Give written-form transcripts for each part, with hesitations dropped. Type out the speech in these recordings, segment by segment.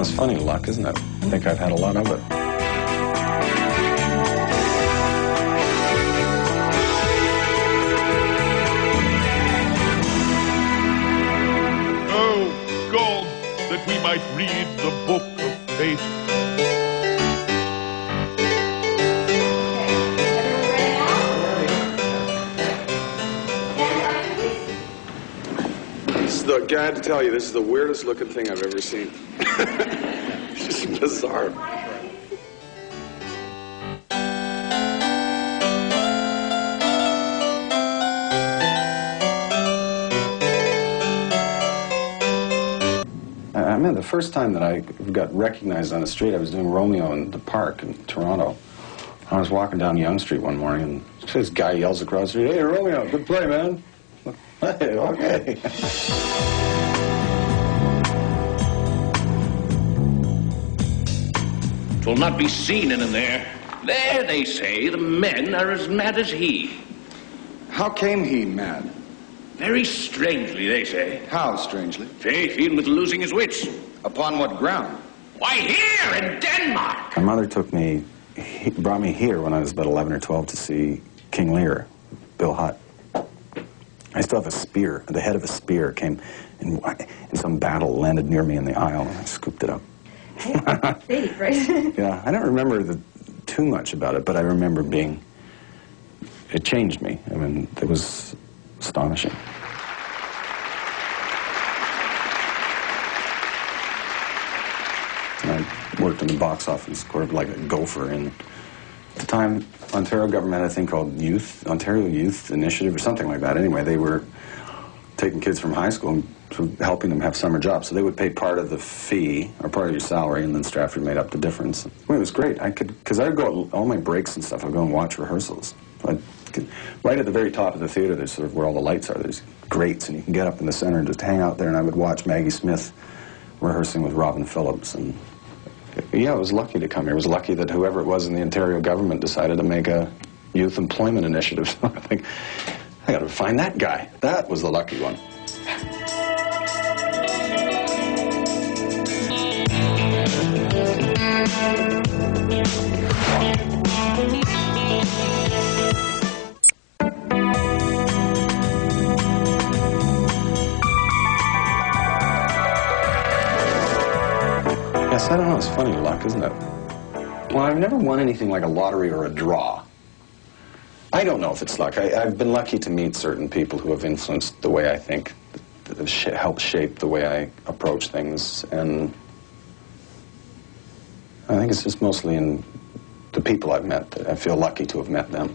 know, it's funny luck, isn't it? I think I've had a lot of it. Oh, God, that we might read the book of fate. Look, I had to tell you, this is the weirdest looking thing I've ever seen. It's just bizarre. I mean, the first time that I got recognized on the street, I was doing Romeo in the park in Toronto. I was walking down Yonge Street one morning, and this guy yells across the street, "Hey, Romeo, good play, man." Hey, okay. Twill not be seen in there. There, they say, the men are as mad as he. How came he mad? Very strangely, they say. How strangely? Faith, even with losing his wits. Upon what ground? Why, here in Denmark. My mother brought me here when I was about 11 or 12 to see King Lear, Bill Hutt. I still have a spear. The head of a spear came in some battle, landed near me in the aisle, and I scooped it up. Safe, right? Yeah, I don't remember too much about it, but I remember it changed me. I mean, it was astonishing. And I worked in the box office, sort of like a gopher. And at the time, Ontario government had a thing called Ontario Youth Initiative or something like that. Anyway, they were taking kids from high school and sort of helping them have summer jobs. So they would pay part of the fee, or part of your salary, and then Stratford made up the difference. Well, it was great. Because I'd go, all my breaks and stuff, I'd go and watch rehearsals. Right at the very top of the theater, there's sort of where all the lights are, there's grates, and you can get up in the center and just hang out there, and I would watch Maggie Smith rehearsing with Robin Phillips. And yeah, I was lucky to come here. I was lucky that whoever it was in the Ontario government decided to make a youth employment initiative. So I think, I gotta find that guy. That was the lucky one. Yes, I don't know. It's funny luck, isn't it? Well, I've never won anything like a lottery or a draw. I don't know if it's luck. I've been lucky to meet certain people who have influenced the way I think, that have helped shape the way I approach things, and I think it's just mostly in the people I've met that I feel lucky to have met them.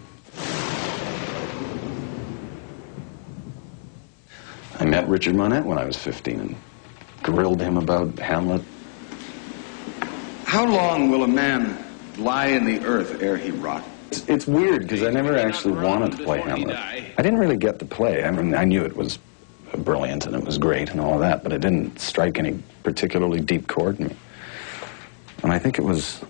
I met Richard Monette when I was 15 and grilled him about Hamlet. How long will a man lie in the earth ere he rot? It's weird, because I never actually wanted to play Hamlet. I didn't really get the play. I mean, I knew it was brilliant and it was great and all of that, but it didn't strike any particularly deep chord in me. And I think it was...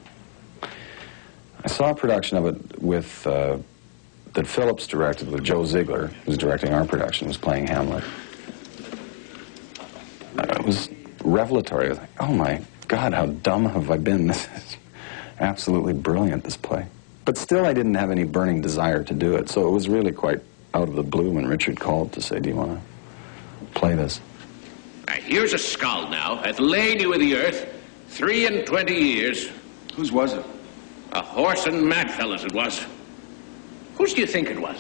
I saw a production of it with... that Phillips directed with Joe Ziegler, who was directing our production, was playing Hamlet. It was revelatory. I was like, oh my God, how dumb have I been? This is absolutely brilliant, this play. But still, I didn't have any burning desire to do it, so it was really quite out of the blue when Richard called to say, do you want to play this? Here's a skull now, hath lain you in the earth 23 years. Whose was it? A horse and mad fellas it was. Whose do you think it was?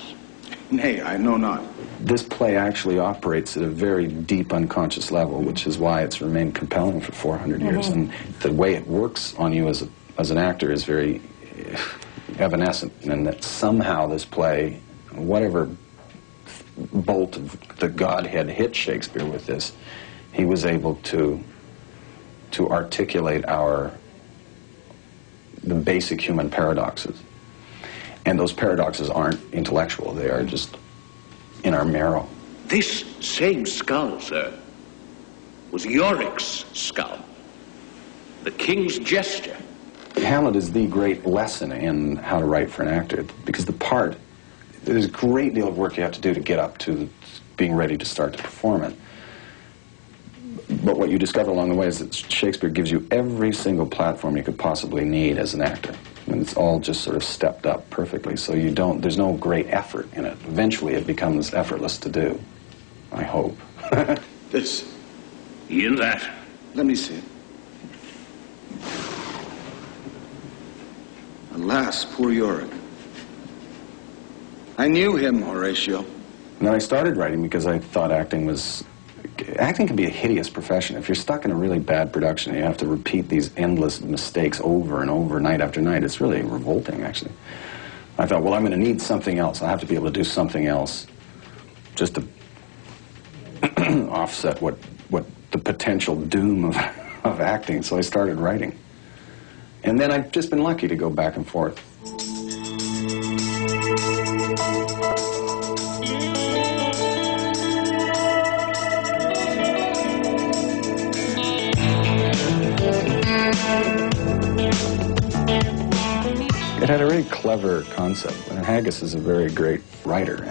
Nay, I know not. This play actually operates at a very deep unconscious level, which is why it's remained compelling for 400 years. And the way it works on you as an actor is very evanescent, and that somehow this play, whatever bolt of the Godhead hit Shakespeare with this, he was able to articulate the basic human paradoxes. And those paradoxes aren't intellectual, they are just in our marrow. This same skull, sir, was Yorick's skull. The king's gesture. Hamlet is the great lesson in how to write for an actor, because there's a great deal of work you have to do to get up to being ready to start to perform it. But what you discover along the way is that Shakespeare gives you every single platform you could possibly need as an actor. And it's all just sort of stepped up perfectly, so you don't, there's no great effort in it. Eventually it becomes effortless to do, I hope. This. In that. Let me see it. Alas, poor Yorick. I knew him, Horatio. And then I started writing because I thought acting can be a hideous profession. If you're stuck in a really bad production and you have to repeat these endless mistakes over and over, night after night, it's really revolting, actually. I thought, well, I'm going to need something else. I have to be able to do something else just to offset what the potential doom of acting. So I started writing. And then I've just been lucky to go back and forth. It had a really clever concept, and Haggis is a very great writer,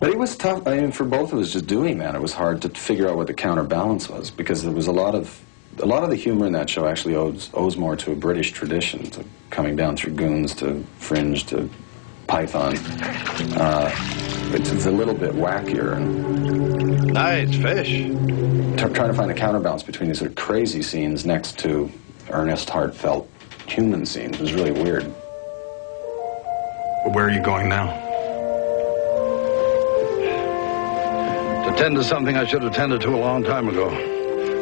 but it was tough. I mean, for both of us, just doing that, it was hard to figure out what the counterbalance was, because there was a lot of the humor in that show actually owes more to a British tradition, to coming down through Goons to Fringe to Python. It's a little bit wackier and Nice fish. trying to find a counterbalance between these sort of crazy scenes next to earnest, heartfelt human scenes. It was really weird. Where are you going now? To tend to something I should have tended to a long time ago.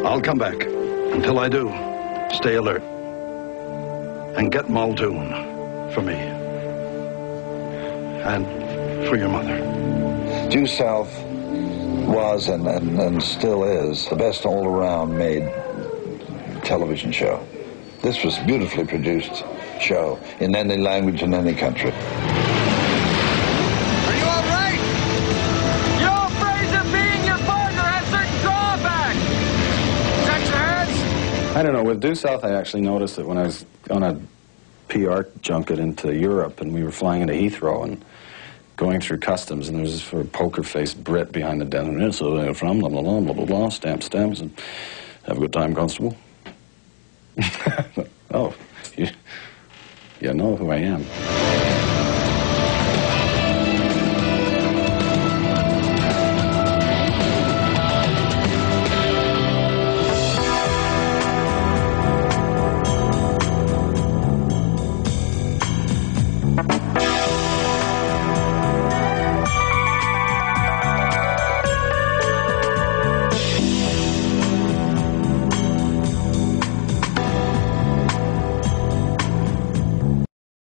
I'll come back. Until I do, stay alert. And get Muldoon for me. And for your mother. Due South was and still is the best all-around made television show. This was a beautifully produced show in any language in any country. Are you all right? You're afraid that being your partner has certain drawbacks. Touch your heads? I don't know, with Due South I actually noticed that when I was on a PR junket into Europe and we were flying into Heathrow and going through customs, and there was this sort of poker-faced Brit behind the desk, and so they're from, blah, blah, blah, blah, blah, blah, stamps, and have a good time, Constable. Oh, you know who I am.